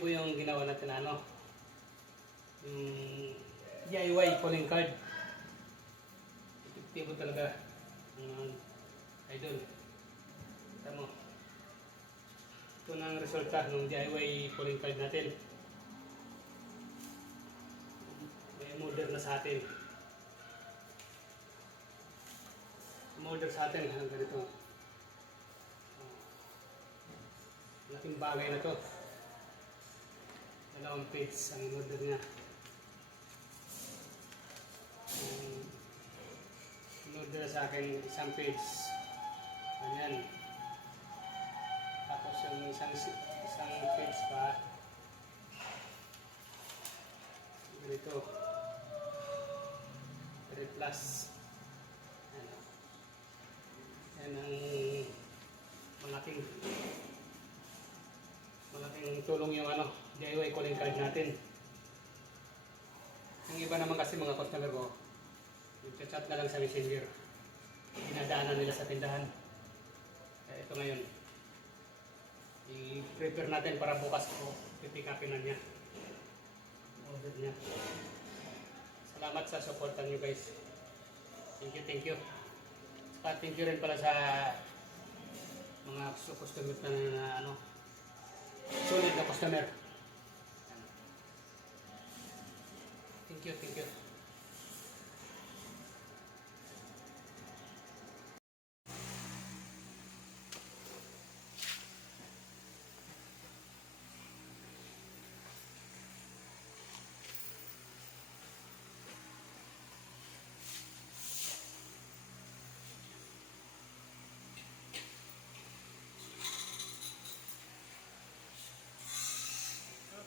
epektibo yung ginawa natin ano. Yung DIY calling card. Epektibo talaga. Idol. Tama. Ito na ang resulta ng DIY calling card natin. May model na sa atin. Model sa atin ang ganito. Laking bagay na to. Dalawang page ang model niya. Model sa akin isang page. Ganyan. Tapos yung isang page pa. Ganito. 3 plus. Ano. Yan ang malaking tulong yung ano, DIY calling card natin. Yung iba naman kasi mga customer ko, nag-chat na lang sa messenger. Dinadaanan nila sa tindahan. Kaya ito ngayon, i-prepare natin para bukas ko pipick-upin na niya. Order niya. Salamat sa supportan niyo guys. Thank you. Saka thank you rin pala sa mga customer na ano, solid na customer. Thank you.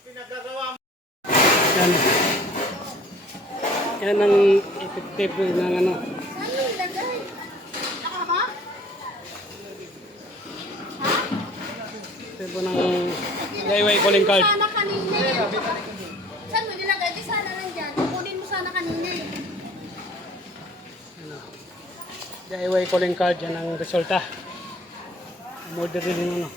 Pinagagawa mo. Yan ang effective ng ano. Saan yung ilagay? Nakama? Ito po ng DIY calling card. Sana kanina eh. Saan mo nilagay? Di sana lang dyan. Kunin mo sana kanina eh. Ano, DIY calling card, yan ang resulta. Model din ano.